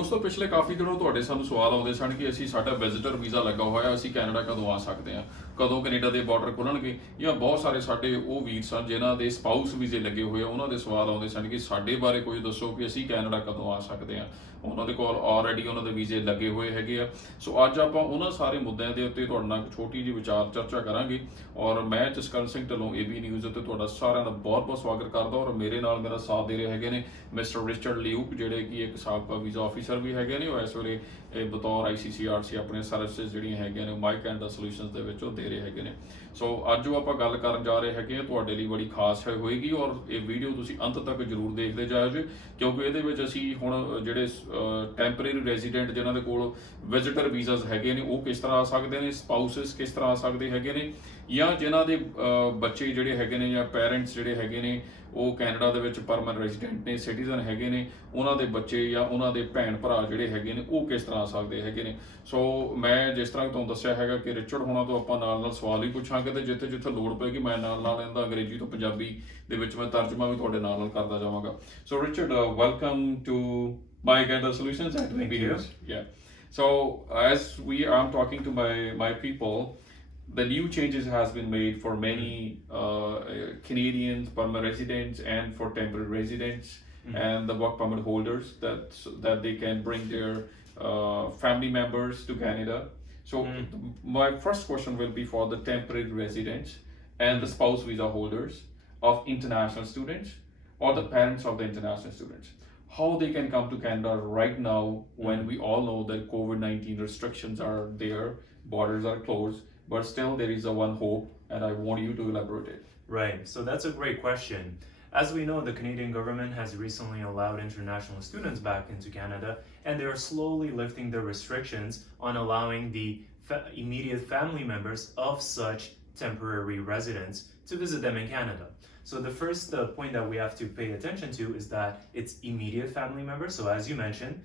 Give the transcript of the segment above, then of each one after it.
ਦੋਸਤੋ ਪਿਛਲੇ ਕਾਫੀ ਦਿਨੋਂ ਤੁਹਾਡੇ ਸਾਨੂੰ ਸਵਾਲ ਆਉਂਦੇ ਸਨ ਕਿ ਸਾਡਾ ਵਿਜ਼ਿਟਰ ਵੀਜ਼ਾ ਲੱਗਾ ਹੋਇਆ, ਅਸੀਂ ਕੈਨੇਡਾ ਕਦੋਂ ਆ ਸਕਦੇ ਹਾਂ, ਕਦੋਂ ਕੈਨੇਡਾ ਦੇ ਬਾਰਡਰ ਖੁੱਲਣਗੇ। ਜਾਂ ਬਹੁਤ ਸਾਰੇ ਸਾਡੇ ਉਹ ਵੀਰ ਸਨ ਜਿਨ੍ਹਾਂ ਦੇ ਸਪਾਊਸ ਵੀਜ਼ੇ ਲੱਗੇ ਹੋਏ ਆ, ਉਹਨਾਂ ਦੇ ਸਵਾਲ ਆਉਂਦੇ ਸਨ ਕਿ ਸਾਡੇ ਬਾਰੇ ਕੋਈ ਦੱਸੋ ਕਿ ਅਸੀਂ ਕੈਨੇਡਾ ਕਦੋਂ ਆ ਸਕਦੇ ਹਾਂ। ਉਹਨਾਂ ਦੇ ਕੋਲ ਆਲਰੇਡੀ ਉਹਨਾਂ ਦੇ ਵੀਜ਼ੇ ਲੱਗੇ ਹੋਏ ਹੈਗੇ ਆ। ਸੋ ਅੱਜ ਆਪਾਂ ਉਹਨਾਂ ਸਾਰੇ ਮੁੱਦਿਆਂ ਦੇ ਉੱਤੇ ਤੁਹਾਡੇ ਨਾਲ ਇੱਕ ਛੋਟੀ ਜਿਹੀ ਵਿਚਾਰ ਚਰਚਾ ਕਰਾਂਗੇ। ਔਰ ਮੈਂ ਜਸਕਰਨ ਸਿੰਘ ਢਿੱਲੋਂ AB ਨਿਊਜ਼ ਉੱਤੇ ਤੁਹਾਡਾ ਸਾਰਿਆਂ ਦਾ ਬਹੁਤ ਬਹੁਤ ਸਵਾਗਤ ਕਰਦਾ। ਔਰ ਮੇਰੇ ਨਾਲ ਮੇਰਾ ਸਾਥ ਦੇ ਰਹੇ ਹੈਗੇ ਨੇ ਮਿਸਟਰ ਰਿਚਰਡ ਲਿਊਕ, ਜਿਹੜੇ ਕਿ ਇੱਕ ਸਾਬਕਾ ਵੀਜ਼ਾ ਆਫੀਸਰ ਵੀ ਹੈਗੇ ਨੇ। ਉਹ ਇਸ ਵੇਲੇ ਬਤੌਰ ICCRC ਆਪਣੇ ਸਰਵਿਸਿਜ਼ ਜਿਹੜੀਆਂ ਹੈਗੀਆਂ ਨੇ ਮਾਈ ਕੈਨੇਡਾ ਸੋਲਿਊਸ਼ਨਸ ਦੇ ਵਿੱਚ ਉਹ ਦੇ ਰਹੇ ਹੈਗੇ ਨੇ। ਸੋ ਅੱਜ ਜੋ ਆਪਾਂ ਗੱਲ ਕਰਨ ਜਾ ਰਹੇ ਹੈਗੇ ਆ ਤੁਹਾਡੇ ਲਈ ਬੜੀ ਖਾਸ ਹੋਏਗੀ। ਔਰ ਇਹ ਵੀਡੀਓ ਤੁਸੀਂ ਅੰਤ ਤੱਕ ਜ਼ਰੂਰ ਦੇਖਦੇ ਜਾਇਓ ਜੀ, ਕਿਉਂਕਿ ਇਹਦੇ ਵਿੱਚ ਅਸੀਂ ਹੁਣ ਜਿਹੜੇ ਟੈਂਪਰੇਰੀ ਰੈਜ਼ੀਡੈਂਟ ਜਿਨ੍ਹਾਂ ਦੇ ਕੋਲ ਵਿਜ਼ਿਟਰ ਵੀਜ਼ਾਸ ਹੈਗੇ ਨੇ ਉਹ ਕਿਸ ਤਰ੍ਹਾਂ ਆ ਸਕਦੇ ਨੇ, ਸਪਾਊਸਸ ਕਿਸ ਤਰ੍ਹਾਂ ਆ ਸਕਦੇ ਹੈਗੇ ਨੇ, ਜਾਂ ਜਿਨ੍ਹਾਂ ਦੇ ਬੱਚੇ ਜਿਹੜੇ ਹੈਗੇ ਨੇ ਜਾਂ ਪੈਰੈਂਟਸ ਜਿਹੜੇ ਹੈਗੇ ਨੇ ਉਹ ਕੈਨੇਡਾ ਦੇ ਵਿੱਚ ਪਰਮਨੈਂਟ ਰੈਜ਼ੀਡੈਂਟ ਨੇ, ਸਿਟੀਜ਼ਨ ਹੈਗੇ ਨੇ, ਉਹਨਾਂ ਦੇ ਬੱਚੇ ਜਾਂ ਉਹਨਾਂ ਦੇ ਭੈਣ ਭਰਾ ਜਿਹੜੇ ਹੈਗੇ ਨੇ ਉਹ ਕਿਸ ਤਰ੍ਹਾਂ ਆ ਸਕਦੇ ਹੈਗੇ ਨੇ। ਸੋ ਮੈਂ ਜਿਸ ਤਰ੍ਹਾਂ ਤੁਹਾਨੂੰ ਦੱਸਿਆ ਹੈਗਾ ਕਿ ਰਿਚਰਡ ਹੋਣਾ ਤੋਂ ਆਪਾਂ ਨਾਲ ਨਾਲ ਸਵਾਲ ਵੀ ਪੁੱਛਾਂਗੇ, ਤੇ ਜਿੱਥੇ ਜਿੱਥੇ ਲੋੜ ਪਏਗੀ ਮੈਂ ਨਾਲ ਨਾਲ ਇਹਦਾ ਅੰਗਰੇਜ਼ੀ ਤੋਂ ਪੰਜਾਬੀ ਦੇ ਵਿੱਚ ਮੈਂ ਤਰਜਮਾ ਵੀ ਤੁਹਾਡੇ ਨਾਲ ਨਾਲ ਕਰਦਾ ਜਾਵਾਂਗਾ। So Richard, welcome to my Canada solutions at AB News. Yeah. So as I'm talking to my people, the new changes has been made for many Canadians, permanent residents, and for temporary residents and the work permit holders that they can bring their family members to Canada. So my first question will be for the temporary residents and the spouse visa holders of international students or the parents of the international students. How they can come to Canada right now when we all know that COVID-19 restrictions are there, borders are closed, but still there is a one hope, and I want you to elaborate it. Right, so that's a great question. As we know, the Canadian government has recently allowed international students back into Canada, and they are slowly lifting the restrictions on allowing the immediate family members of such temporary residents to visit them in Canada. So the first point that we have to pay attention to is that it's immediate family members. So as you mentioned,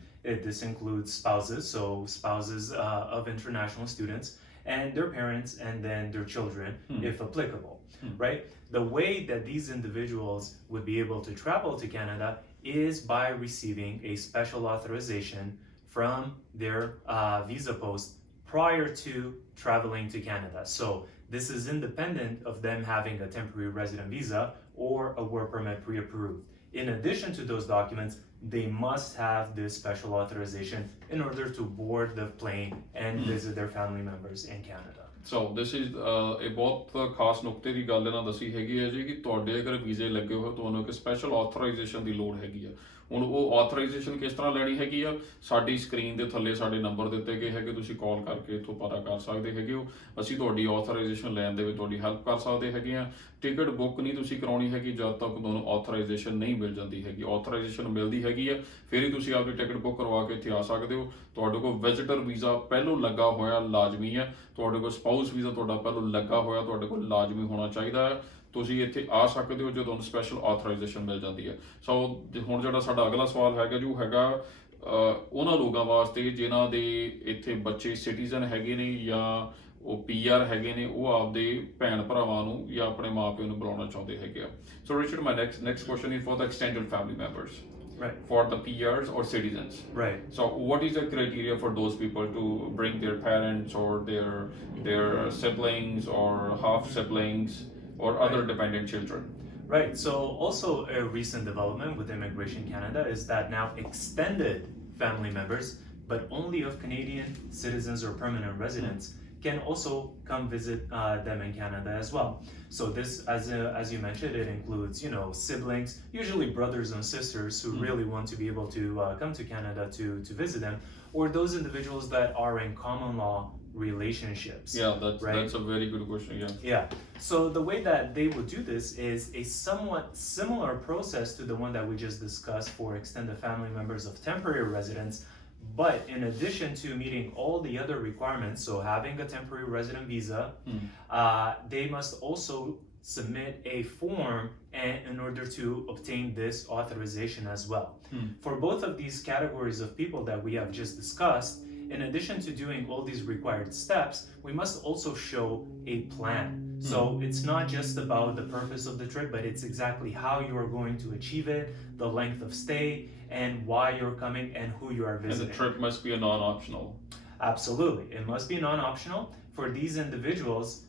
this includes spouses, so spouses of international students, and their parents, and then their children, if applicable, right? The way that these individuals would be able to travel to Canada is by receiving a special authorization from their visa post prior to traveling to Canada. So this is independent of them having a temporary resident visa or a work permit pre-approved. In addition to those documents, they must have this special authorization in order to board the plane and visit their family members in Canada. So this is ਇਹ ਬਹੁਤ ਖਾਸ ਨੁਕਤੇ ਦੀ ਗੱਲ ਇਹਨਾਂ ਦੱਸੀ ਹੈਗੀ ਹੈ ਜੀ ਕਿ ਤੁਹਾਡੇ ਅਗਰ ਵੀਜ਼ੇ ਲੱਗੇ ਹੋਏ ਤੁਹਾਨੂੰ ਇੱਕ ਸਪੈਸ਼ਲ ਆਥੋਰਾਈਜੇਸ਼ਨ ਦੀ ਲੋੜ ਹੈਗੀ ਆ। ਹੁਣ ਉਹ ਆਥੋਰਾਈਜੇਸ਼ਨ ਕਿਸ ਤਰ੍ਹਾਂ ਲੈਣੀ ਹੈਗੀ ਆ, ਸਾਡੀ ਸਕਰੀਨ ਦੇ ਥੱਲੇ ਸਾਡੇ ਨੰਬਰ ਦਿੱਤੇ ਗਏ ਹੈਗੇ, ਤੁਸੀਂ ਕਾਲ ਕਰਕੇ ਇੱਥੋਂ ਪਤਾ ਕਰ ਸਕਦੇ ਹੈਗੇ ਹੋ। ਅਸੀਂ ਤੁਹਾਡੀ ਆਥੋਰਾਈਜੇਸ਼ਨ ਲੈਣ ਦੇ ਵਿੱਚ ਤੁਹਾਡੀ ਹੈਲਪ ਕਰ ਸਕਦੇ ਹੈਗੇ ਆ। ਟਿਕਟ ਬੁੱਕ ਨਹੀਂ ਤੁਸੀਂ ਕਰਾਉਣੀ ਹੈਗੀ ਜਦ ਤੱਕ ਤੁਹਾਨੂੰ ਆਥੋਰਾਈਜੇਸ਼ਨ ਨਹੀਂ ਮਿਲ ਜਾਂਦੀ ਹੈਗੀ। ਆਥੋਰਾਈਜੇਸ਼ਨ ਮਿਲਦੀ ਹੈਗੀ ਆ ਫਿਰ ਹੀ ਤੁਸੀਂ ਆਪਣੀ ਟਿਕਟ ਬੁੱਕ ਕਰਵਾ ਕੇ ਇੱਥੇ ਆ ਸਕਦੇ ਹੋ। ਤੁਹਾਡੇ ਕੋਲ ਵਿਜ਼ਿਟਰ ਵੀਜ਼ਾ ਪਹਿਲੋਂ ਲੱਗਾ ਹੋਇਆ ਲਾਜ਼ਮੀ ਹੈ, ਤੁਹਾਡੇ ਕੋਲ ਸਪਾਊਸ ਵੀਜ਼ਾ ਤੁਹਾਡਾ ਪਹਿਲੋਂ ਲੱਗਾ ਹੋਇਆ ਤੁਹਾਡੇ ਕੋਲ ਲਾਜ਼ਮੀ ਹੋਣਾ ਚਾਹੀਦਾ ਹੈ। ਤੁਸੀਂ ਇੱਥੇ ਆ ਸਕਦੇ ਹੋ ਜਦੋਂ ਤੁਹਾਨੂੰ ਸਪੈਸ਼ਲ ਆਥੋਰਾਈਜੇਸ਼ਨ ਮਿਲ ਜਾਂਦੀ ਹੈ। ਸੋ ਹੁਣ ਜਿਹੜਾ ਸਾਡਾ ਅਗਲਾ ਸਵਾਲ ਹੈਗਾ ਜੋ ਹੈਗਾ ਉਹਨਾਂ ਲੋਕਾਂ ਵਾਸਤੇ ਜਿਨ੍ਹਾਂ ਦੇ ਇੱਥੇ ਬੱਚੇ ਸਿਟੀਜ਼ਨ ਹੈਗੇ ਨੇ ਜਾਂ ਉਹ PR ਹੈਗੇ ਨੇ, ਉਹ ਆਪਦੇ ਭੈਣ ਭਰਾਵਾਂ ਨੂੰ ਜਾਂ ਆਪਣੇ ਮਾਪਿਆਂ ਨੂੰ ਬੁਲਾਉਣਾ ਚਾਹੁੰਦੇ ਹੈਗੇ ਆ। So Richard, my next question is for the extended family members. Right. For the PRs or citizens. Right. So what is the criteria for those people to bring their parents or their siblings or half siblings or other dependent children? Right, so also a recent development with Immigration Canada is that now extended family members, but only of Canadian citizens or permanent residents, can also come visit them in Canada as well. So this, as you mentioned, it includes, you know, siblings, usually brothers and sisters who really want to be able to come to Canada to visit them, or those individuals that are in common law relationships. Yeah, that's a very good question. Yeah. So the way that they would do this is a somewhat similar process to the one that we just discussed for extended family members of temporary residents. But in addition to meeting all the other requirements, so having a temporary resident visa, they must also submit a form in order to obtain this authorization as well. For both of these categories of people that we have just discussed, in addition to doing all these required steps, we must also show a plan. So it's not just about the purpose of the trip, but it's exactly how you are going to achieve it, the length of stay, and why you're coming and who you are And visiting. the trip must be a non-optional. Absolutely. It must be non-optional. For these individuals,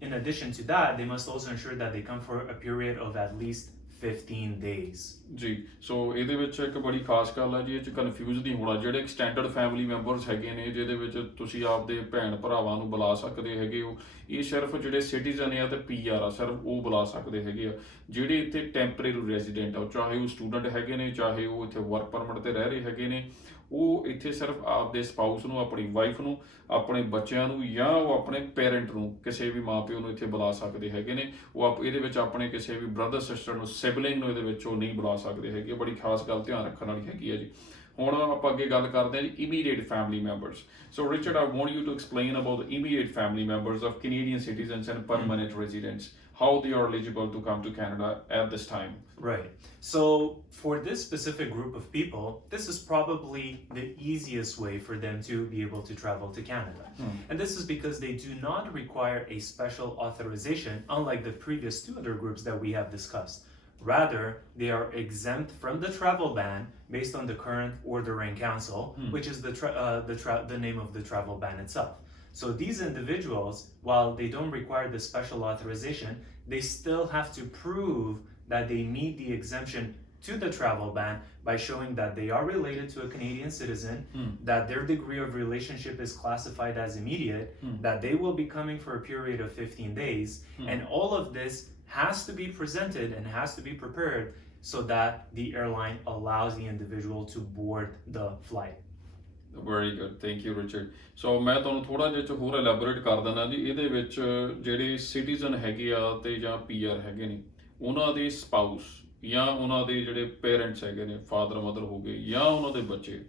in addition to that, they must also ensure that they come for a period of at least 15 days. ਜੀ ਸੋ ਇਹਦੇ ਵਿੱਚ ਇੱਕ ਬੜੀ ਖਾਸ ਗੱਲ ਹੈ ਜੀ, ਇਹ ਚ ਕਨਫਿਊਜ਼ ਨਹੀਂ ਹੋਣਾ। ਜਿਹੜੇ ਐਕਸਟੈਂਡਡ ਫੈਮਿਲੀ ਮੈਂਬਰਸ ਹੈਗੇ ਨੇ ਜਿਹਦੇ ਵਿੱਚ ਤੁਸੀਂ ਆਪਦੇ ਭੈਣ ਭਰਾਵਾਂ ਨੂੰ ਬੁਲਾ ਸਕਦੇ ਹੈਗੇ ਹੋ, ਇਹ ਸਿਰਫ ਜਿਹੜੇ ਸਿਟੀਜ਼ਨ ਆ ਤੇ ਪੀਆਰ ਆ ਸਿਰਫ ਉਹ ਬੁਲਾ ਸਕਦੇ ਹੈਗੇ ਆ। ਜਿਹੜੇ ਇੱਥੇ ਟੈਂਪਰੇਰੀ ਰੈਜ਼ੀਡੈਂਟ ਆ, ਚਾਹੇ ਉਹ ਸਟੂਡੈਂਟ ਹੈਗੇ ਨੇ, ਚਾਹੇ ਉਹ ਇੱਥੇ ਵਰਕ ਪਰਮਿਟ ਤੇ ਰਹਿ ਰਹੇ ਹੈਗੇ ਨੇ, ਉਹ ਇੱਥੇ ਸਿਰਫ ਆਪਦੇ ਸਪਾਊਸ ਨੂੰ, ਆਪਣੀ ਵਾਈਫ ਨੂੰ, ਆਪਣੇ ਬੱਚਿਆਂ ਨੂੰ ਜਾਂ ਉਹ ਆਪਣੇ ਪੇਰੈਂਟ ਨੂੰ, ਕਿਸੇ ਵੀ ਮਾਂ ਪਿਓ ਨੂੰ ਇੱਥੇ ਬੁਲਾ ਸਕਦੇ ਹੈਗੇ ਨੇ। ਉਹ ਇਹਦੇ ਵਿੱਚ ਆਪਣੇ ਕਿਸੇ ਵੀ ਬ੍ਰਦਰ ਸਿਸਟਰ ਨੂੰ, ਸਿਬਲਿੰਗ ਨੂੰ ਇਹਦੇ ਵਿੱਚ ਉਹ ਨਹੀਂ ਬੁਲਾ ਸਕਦੇ ਹੈਗੇ। ਬੜੀ ਖਾਸ ਗੱਲ ਧਿਆਨ ਰੱਖਣ ਵਾਲੀ ਹੈਗੀ ਹੈ ਜੀ। ਹੁਣ ਆਪਾਂ ਅੱਗੇ ਗੱਲ ਕਰਦੇ ਹਾਂ ਜੀ immediate family members. So Richard, I want you to explain about the immediate family members of Canadian citizens and permanent residents, how they are eligible to come to Canada at this time. Right. So for this specific group of people, this is probably the easiest way for them to be able to travel to Canada. And this is because they do not require a special authorization, unlike the previous two other groups that we have discussed. Rather, they are exempt from the travel ban based on the current order in council, which is the name of the travel ban itself. So these individuals, while they don't require the special authorization, they still have to prove that they meet the exemption to the travel ban by showing that they are related to a Canadian citizen, that their degree of relationship is classified as immediate, that they will be coming for a period of 15 days, and all of this has to be presented and has to be prepared so that the airline allows the individual to board the flight. Very good, thank you Richard. So ਮੈਂ ਤੁਹਾਨੂੰ ਥੋੜਾ ਜਿਹਾ ਹੋਰ elaborate ਕਰ ਦਿੰਦਾ ਜੀ। ਇਹਦੇ ਵਿੱਚ ਜਿਹੜੇ ਸਿਟੀਜ਼ਨ ਹੈਗੇ ਆ ਤੇ ਜਾਂ ਪੀਆਰ ਹੈਗੇ ਨੇ, ਉਹਨਾਂ ਦੇ ਸਪਾਊਸ ਜਾਂ ਉਹਨਾਂ ਦੇ ਜਿਹੜੇ ਪੇਰੈਂਟਸ ਹੈਗੇ ਨੇ, ਫਾਦਰ ਮਦਰ ਹੋ ਗਏ ਜਾਂ ਉਹਨਾਂ ਦੇ ਬੱਚੇ,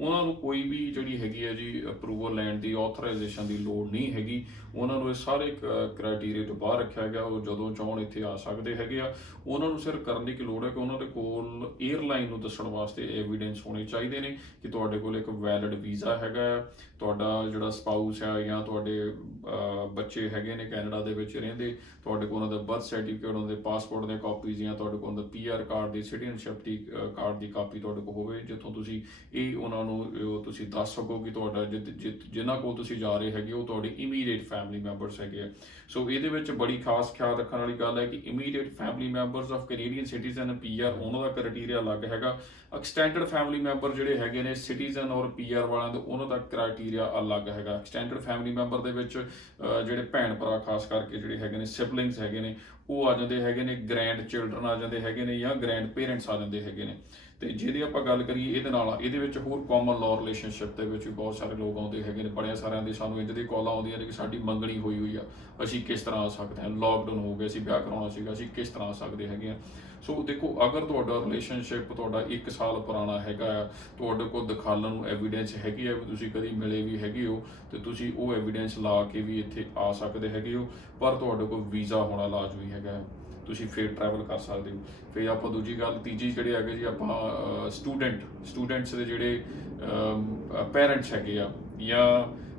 ਉਹਨਾਂ ਨੂੰ ਕੋਈ ਵੀ ਜਿਹੜੀ ਹੈਗੀ ਹੈ ਜੀ ਅਪਰੂਵਲ ਲੈਣ ਦੀ, ਆਥੋਰਾਈਜੇਸ਼ਨ ਦੀ ਲੋੜ ਨਹੀਂ ਹੈਗੀ। ਉਹਨਾਂ ਨੂੰ ਇਹ ਸਾਰੇ ਕ੍ਰਾਈਟੇਰੀਆ ਤੋਂ ਬਾਹਰ ਰੱਖਿਆ ਗਿਆ। ਉਹ ਜਦੋਂ ਚਾਹਣ ਇੱਥੇ ਆ ਸਕਦੇ ਹੈਗੇ ਆ। ਉਹਨਾਂ ਨੂੰ ਸਿਰਫ ਕਰਨ ਦੀ ਕੀ ਲੋੜ ਹੈ ਕਿ ਉਹਨਾਂ ਦੇ ਕੋਲ 에ਅਰਲਾਈਨ ਨੂੰ ਦੱਸਣ ਵਾਸਤੇ ਐਵੀਡੈਂਸ ਹੋਣੇ ਚਾਹੀਦੇ ਨੇ ਕਿ ਤੁਹਾਡੇ ਕੋਲ ਇੱਕ ਵੈਲਿਡ ਵੀਜ਼ਾ ਹੈਗਾ, ਤੁਹਾਡਾ ਜਿਹੜਾ ਸਪਾਊਸ ਹੈ ਜਾਂ ਤੁਹਾਡੇ ਬੱਚੇ ਹੈਗੇ ਨੇ ਕੈਨੇਡਾ ਦੇ ਵਿੱਚ ਰਹਿੰਦੇ, ਤੁਹਾਡੇ ਕੋਲ ਉਹਨਾਂ ਦਾ ਬਰਥ ਸਰਟੀਫਿਕੇਟ, ਉਹਨਾਂ ਦੇ ਪਾਸਪੋਰਟ ਦੀਆਂ ਕਾਪੀਜ਼ ਜਾਂ ਤੁਹਾਡੇ ਕੋਲ ਉਹਦਾ ਪੀਆਰ ਕਾਰਡ ਦੀ, ਸਿਟੀਜ਼ਨਸ਼ਿਪ ਦੀ ਕਾਰਡ ਦੀ ਕਾਪੀ ਤੁਹਾਡੇ ਕੋਲ ਹੋਵੇ, ਜਿੱਥੋਂ ਤੁਸੀਂ ਇਹ ਉਹਨਾਂ ਨੂੰ ਤੁਸੀਂ ਦੱਸ ਸਕੋ ਕਿ ਤੁਹਾਡਾ ਜਿਨ੍ਹਾਂ ਕੋਲ ਤੁਸੀਂ ਜਾ ਰਹੇ ਹੈਗੇ ਉਹ ਤੁਹਾਡੇ ਇਮੀਡੀਏਟ ਫੈਮਿਲੀ ਮੈਂਬਰਸ ਹੈਗੇ ਆ। ਸੋ ਇਹਦੇ ਵਿੱਚ ਬੜੀ ਖਾਸ ਖਿਆਲ ਰੱਖਣ ਵਾਲੀ ਗੱਲ ਹੈ ਕਿ immediate family members of Canadian citizen PR, ਉਹਨਾਂ ਦਾ ਕ੍ਰਾਈਟੇਰੀਆ ਅਲੱਗ ਹੈਗਾ। ਐਕਸਟੈਂਡਡ ਫੈਮਿਲੀ ਮੈਂਬਰ ਜਿਹੜੇ ਹੈਗੇ ਨੇ ਸਿਟੀਜ਼ਨ ਔਰ ਪੀਆਰ ਵਾਲਿਆਂ ਦੇ, ਉਹਨਾਂ ਦਾ ਕ੍ਰਾਈਟੇਰੀਆ ਅਲੱਗ ਹੈਗਾ। ਐਕਸਟੈਂਡਡ ਫੈਮਿਲੀ ਮੈਂਬਰ ਦੇ ਵਿੱਚ ਜਿਹੜੇ ਭੈਣ ਭਰਾ ਖਾਸ ਕਰਕੇ ਜਿਹੜੇ ਹੈਗੇ ਨੇ, ਸਿਬਲਿੰਗਸ ਹੈਗੇ ਨੇ, ਉਹ ਆ ਜਾਂਦੇ ਹੈਗੇ ਨੇ, ਗ੍ਰੈਂਡ ਚਿਲਡਰਨ ਆ ਜਾਂਦੇ ਹੈਗੇ ਨੇ ਜਾਂ ਗ੍ਰੈਂਡ ਪੇਰੈਂਟਸ ਆ ਜਾਂਦੇ ਹੈਗੇ ਨੇ। ਤੇ ਜਿਹਦੀ ਆਪਾਂ ਗੱਲ ਕਰੀਏ ਇਹਦੇ ਨਾਲ, ਇਹਦੇ ਵਿੱਚ ਹੋਰ ਕਾਮਨ ਲਾਅ ਰਿਲੇਸ਼ਨਸ਼ਿਪ ਦੇ ਵਿੱਚ ਵੀ ਬਹੁਤ ਸਾਰੇ ਲੋਕ ਆਉਂਦੇ ਹੈਗੇ ਨੇ। ਬੜਿਆਂ ਸਾਰਿਆਂ ਦੀ ਸਾਨੂੰ ਇੰਝ ਦੀ ਕਾਲਾਂ ਆਉਂਦੀਆਂ ਨੇ ਕਿ ਸਾਡੀ ਮੰਗਣੀ ਹੋਈ ਹੋਈ ਆ, ਅਸੀਂ ਕਿਸ ਤਰ੍ਹਾਂ ਆ ਸਕਦੇ ਹਾਂ, ਲੋਕਡਾਊਨ ਹੋ ਗਿਆ, ਅਸੀਂ ਵਿਆਹ ਕਰਾਉਣਾ ਸੀਗਾ, ਅਸੀਂ ਕਿਸ ਤਰ੍ਹਾਂ ਆ ਸਕਦੇ ਹੈਗੇ ਆ। ਸੋ ਦੇਖੋ, ਅਗਰ ਤੁਹਾਡਾ ਰਿਲੇਸ਼ਨਸ਼ਿਪ ਤੁਹਾਡਾ 1 ਸਾਲ ਪੁਰਾਣਾ ਹੈਗਾ ਆ, ਤੁਹਾਡੇ ਕੋਲ ਦਿਖਾਉਣ ਨੂੰ ਐਵੀਡੈਂਸ ਹੈਗੀ ਆ ਵੀ ਤੁਸੀਂ ਕਦੀ ਮਿਲੇ ਵੀ ਹੈਗੇ ਹੋ, ਤੇ ਤੁਸੀਂ ਉਹ ਐਵੀਡੈਂਸ ਲਾ ਕੇ ਵੀ ਇੱਥੇ ਆ ਸਕਦੇ ਹੈਗੇ ਹੋ। ਪਰ ਤੁਹਾਡੇ ਕੋਲ ਵੀਜ਼ਾ ਹੋਣਾ ਲਾਜ਼ਮੀ ਹੈਗਾ, ਤੁਸੀਂ ਫਿਰ ਟਰੈਵਲ ਕਰ ਸਕਦੇ ਹੋ। ਫਿਰ ਆਪਾਂ ਦੂਜੀ ਗੱਲ, ਤੀਜੀ ਜਿਹੜੇ ਹੈਗੇ ਜੀ, ਆਪਾਂ ਸਟੂਡੈਂਟਸ ਦੇ ਜਿਹੜੇ ਪੇਰੈਂਟਸ ਹੈਗੇ ਆ ਜਾਂ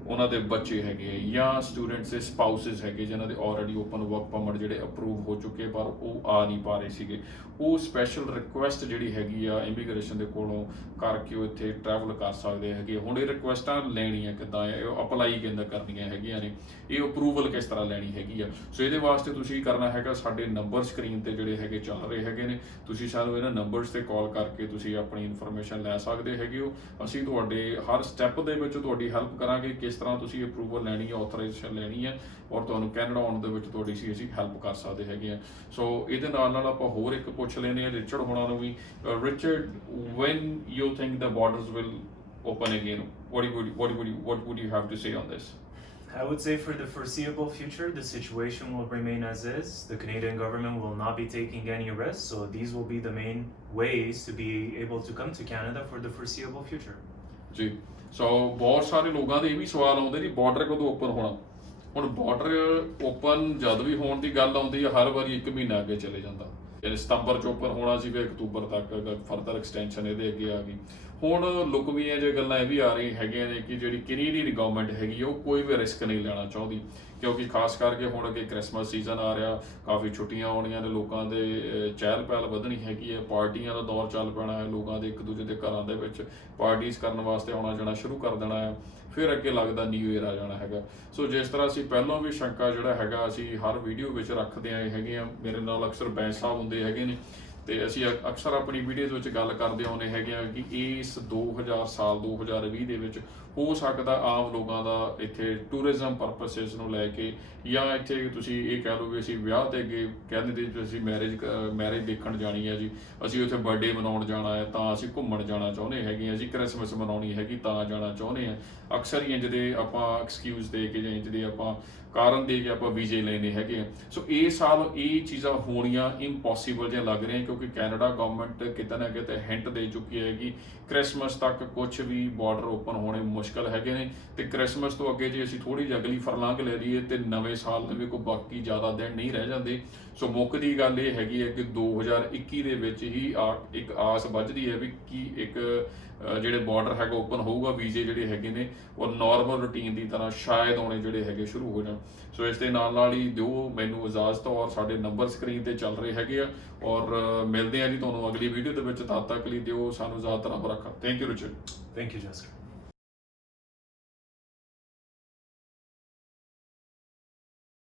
ਉਹਨਾਂ ਦੇ ਬੱਚੇ ਹੈਗੇ ਆ ਜਾਂ ਸਟੂਡੈਂਟਸ ਦੇ ਸਪਾਊਸਿਸ ਹੈਗੇ ਜਿਨ੍ਹਾਂ ਦੇ ਆਲਰੇਡੀ ਓਪਨ ਵਰਕ ਪਰਮਿਟ ਜਿਹੜੇ ਅਪਰੂਵ ਹੋ ਚੁੱਕੇ ਪਰ ਉਹ ਆ ਨਹੀਂ ਪਾ ਰਹੇ ਸੀਗੇ, ਉਹ ਸਪੈਸ਼ਲ ਰਿਕੁਐਸਟ ਜਿਹੜੀ ਹੈਗੀ ਆ ਇਮੀਗ੍ਰੇਸ਼ਨ ਦੇ ਕੋਲੋਂ ਕਰਕੇ ਉਹ ਇੱਥੇ ਟਰੈਵਲ ਕਰ ਸਕਦੇ ਹੈਗੇ। ਹੁਣ ਇਹ ਰਿਕੁਐਸਟਾਂ ਲੈਣੀਆਂ ਕਿੱਦਾਂ ਹੈ, ਇਹ ਅਪਲਾਈ ਕਿੱਦਾਂ ਕਰਨੀਆਂ ਹੈਗੀਆਂ ਨੇ, ਇਹ ਅਪਰੂਵਲ ਕਿਸ ਤਰ੍ਹਾਂ ਲੈਣੀ ਹੈਗੀ ਆ। ਸੋ ਇਹਦੇ ਵਾਸਤੇ ਤੁਸੀਂ ਕਰਨਾ ਹੈਗਾ, ਸਾਡੇ ਨੰਬਰ ਸਕਰੀਨ ਤੇ ਜਿਹੜੇ ਹੈਗੇ ਚੱਲ ਰਹੇ ਹੈਗੇ ਨੇ, ਤੁਸੀਂ ਸਾਨੂੰ ਇਹਨਾਂ ਨੰਬਰਸ ਤੇ ਕਾਲ ਕਰਕੇ ਤੁਸੀਂ ਆਪਣੀ ਇਨਫੋਰਮੇਸ਼ਨ ਲੈ ਸਕਦੇ ਹੈਗੇ ਹੋ। ਅਸੀਂ ਤੁਹਾਡੇ ਹਰ ਸਟੈਪ ਦੇ ਵਿੱਚ ਤੁਹਾਡੀ ਹੈਲਪ ਕਰਾਂਗੇ, ਕਿਸ ਤਰ੍ਹਾਂ ਤੁਸੀਂ ਅਪਰੂਵਲ ਲੈਣੀ ਹੈ, ਆਥੋਰਾਈਜੇਸ਼ਨ ਲੈਣੀ ਹੈ, ਔਰ ਤੁਹਾਨੂੰ ਕੈਨੇਡਾ ਆਉਣ ਦੇ ਵਿੱਚ ਤੁਹਾਡੀ ਅਸੀਂ ਹੈਲਪ ਕਰ ਸਕਦੇ ਹੈਗੇ ਆ। ਸੋ ਇਹਦੇ ਨਾਲ ਆਪਾਂ ਹੋਰ ਇੱਕ ਪੁੱਛ ਲੈਂਦੇ ਹਾਂ ਰਿਚਰਡ ਹੋਣਾ ਨੂੰ ਵੀ। Richard, when you think the borders will open again, what would you have to say on this? I would say for the foreseeable future, the situation will remain as is. The Canadian government will not be taking any risks, so these will be the main ways to be able to come to Canada for the foreseeable future. ਜੀ, ਸੋ ਬਹੁਤ ਸਾਰੇ ਲੋਕਾਂ ਦੇ ਇਹ ਵੀ ਸਵਾਲ ਆਉਂਦੇ ਜੀ, border ਕਦੋਂ ਓਪਨ ਹੋਣਾ। ਹੁਣ ਬਾਰਡਰ ਓਪਨ ਜਦ ਵੀ ਹੋਣ ਦੀ ਗੱਲ ਆਉਂਦੀ ਹੈ, ਹਰ ਵਾਰੀ 1 ਮਹੀਨਾ ਅੱਗੇ ਚਲੇ ਜਾਂਦਾ। ਸਤੰਬਰ 'ਚ ਓਪਨ ਹੋਣਾ ਸੀ, ਫਿਰ ਅਕਤੂਬਰ ਤੱਕ ਫਰਦਰ ਐਕਸਟੈਂਸ਼ਨ ਇਹਦੇ ਅੱਗੇ ਆ ਗਈ। ਹੁਣ ਲੁਕਵੀਆਂ ਜੇ ਗੱਲਾਂ ਇਹ ਵੀ ਆ ਰਹੀਆਂ ਹੈਗੀਆਂ ਨੇ ਕਿ ਜਿਹੜੀ ਕੈਨੇਡੀਅਨ ਗਵਰਨਮੈਂਟ ਹੈਗੀ ਉਹ ਕੋਈ ਵੀ ਰਿਸਕ ਨਹੀਂ ਲੈਣਾ ਚਾਹੁੰਦੀ, ਕਿਉਂਕਿ ਖਾਸ ਕਰਕੇ ਹੁਣ ਅੱਗੇ ਕ੍ਰਿਸਮਸ ਸੀਜ਼ਨ ਆ ਰਿਹਾ, ਕਾਫੀ ਛੁੱਟੀਆਂ ਆਉਣੀਆਂ ਨੇ, ਲੋਕਾਂ ਦੇ ਚਹਿਲ ਪਹਿਲ ਵਧਣੀ ਹੈਗੀ ਹੈ, ਪਾਰਟੀਆਂ ਦਾ ਦੌਰ ਚੱਲ ਪੈਣਾ ਹੈ, ਲੋਕਾਂ ਦੇ ਇੱਕ ਦੂਜੇ ਦੇ ਘਰਾਂ ਦੇ ਵਿੱਚ ਪਾਰਟੀਜ਼ ਕਰਨ ਵਾਸਤੇ ਆਉਣਾ ਜਾਣਾ ਸ਼ੁਰੂ ਕਰ ਦੇਣਾ ਹੈ, ਫਿਰ ਅੱਗੇ ਲੱਗਦਾ ਨਿਊ ਈਅਰ ਆ ਜਾਣਾ ਹੈਗਾ। ਸੋ ਜਿਸ ਤਰ੍ਹਾਂ ਅਸੀਂ ਪਹਿਲਾਂ ਵੀ ਸ਼ੰਕਾ ਜਿਹੜਾ ਹੈਗਾ ਅਸੀਂ ਹਰ ਵੀਡੀਓ ਵਿੱਚ ਰੱਖਦੇ ਆਏ ਹੈਗੇ ਆ, ਮੇਰੇ ਨਾਲ ਅਕਸਰ ਬੈਂਸ ਸਾਹਿਬ ਹੁੰਦੇ ਹੈਗੇ ਨੇ, ਤੇ ਅਸੀਂ ਅਕਸਰ ਆਪਣੀ ਵੀਡੀਓਜ਼ ਵਿੱਚ ਗੱਲ ਕਰਦੇ ਆਉਂਦੇ ਹੈਗੇ ਆ ਕਿ ਇਸ 2020 ਦੇ ਵਿੱਚ ਹੋ ਸਕਦਾ ਆਮ ਲੋਕਾਂ ਦਾ ਇੱਥੇ ਟੂਰਿਜ਼ਮ ਪਰਪਸਿਸ ਨੂੰ ਲੈ ਕੇ, ਜਾਂ ਇੱਥੇ ਤੁਸੀਂ ਇਹ ਕਹਿ ਲਓ ਵੀ ਅਸੀਂ ਵਿਆਹ ਤੇ ਅੱਗੇ ਕਹਿੰਦੇ ਤੇ ਅਸੀਂ ਮੈਰਿਜ ਦੇਖਣ ਜਾਣੀ ਹੈ ਜੀ, ਅਸੀਂ ਉੱਥੇ ਬਰਥਡੇ ਮਨਾਉਣ ਜਾਣਾ ਹੈ ਤਾਂ ਅਸੀਂ ਘੁੰਮਣ ਜਾਣਾ ਚਾਹੁੰਦੇ ਹੈਗੇ ਆ, ਅਸੀਂ ਕ੍ਰਿਸਮਸ ਮਨਾਉਣੀ ਹੈਗੀ ਤਾਂ ਜਾਣਾ ਚਾਹੁੰਦੇ ਆ। ਅਕਸਰ ਹੀ ਇੰਜ ਦੇ ਆਪਾਂ ਐਕਸਕਿਊਜ਼ ਦੇ ਕੇ ਜਾਂ ਇੰਜ ਦੇ ਆਪਾਂ ਕਾਰਨ ਦੇ ਕੇ ਆਪਾਂ ਵੀਜ਼ੇ ਲੈਣੇ ਹੈਗੇ ਆ। ਸੋ ਇਸ ਸਾਲ ਇਹ ਚੀਜ਼ਾਂ ਹੋਣੀਆਂ ਇੰਪੋਸੀਬਲ ਜਿਹਾ ਲੱਗ ਰਹੀਆਂ, ਕਿਉਂਕਿ ਕੈਨੇਡਾ ਗਵਰਨਮੈਂਟ ਕਿਤੇ ਨਾ ਕਿਤੇ ਹਿੰਟ ਦੇ ਚੁੱਕੀ ਹੈ ਕਿ ਕ੍ਰਿਸਮਸ ਤੱਕ ਕੁਝ ਵੀ ਬਾਰਡਰ ਓਪਨ ਹੋਣੇ ਮੁਸ਼ਕਲ ਹੈਗੇ ਨੇ, ਤੇ ਕ੍ਰਿਸਮਸ ਤੋਂ ਅੱਗੇ ਜੇ ਅਸੀਂ ਥੋੜੀ ਜਿਹੀ ਅਗਲੀ ਫਰਲਾਂਗ ਲੈ ਲਈਏ ਤੇ ਨਵੇਂ ਸਾਲ ਦੇ ਵੀ ਕੋਈ ਬਾਕੀ ਜ਼ਿਆਦਾ ਦਿਨ ਨਹੀਂ ਰਹਿ ਜਾਂਦੇ। ਸੋ ਮੁੱਖ ਦੀ ਗੱਲ ਇਹ ਹੈਗੀ ਹੈ ਕਿ 2021 ਦੇ ਵਿੱਚ ਹੀ ਇੱਕ ਆਸ ਵੱਝਦੀ ਹੈ ਵੀ ਕਿ ਇੱਕ ਜਿਹੜੇ ਬਾਰਡਰ ਹੈਗਾ ਓਪਨ ਹੋਊਗਾ, ਵੀਜ਼ੇ ਜਿਹੜੇ ਹੈਗੇ ਨੇ ਉਹ ਨਾਰਮਲ ਰੂਟੀਨ ਦੀ ਤਰ੍ਹਾਂ ਸ਼ਾਇਦ ਆਉਣੇ ਜਿਹੜੇ ਹੈਗੇ ਸ਼ੁਰੂ ਹੋ ਜਾਣ। ਸੋ ਇਸ ਦੇ ਨਾਲ ਹੀ ਦਿਓ ਮੈਨੂੰ ਇਜਾਜ਼ਤ, ਔਰ ਸਾਡੇ ਨੰਬਰ ਸਕਰੀਨ ਤੇ ਚੱਲ ਰਹੇ ਹੈਗੇ ਆ, ਔਰ ਮਿਲਦੇ ਆ ਜੀ ਤੁਹਾਨੂੰ ਅਗਲੀ ਵੀਡੀਓ ਦੇ ਵਿੱਚ। ਤਦ ਤੱਕ ਲਈ ਦਿਓ ਸਾਨੂੰ ਇਜਾਜ਼ਤ, ਰੱਬ ਰੱਖਾ। Thank you Richard. Thank you, Jessica.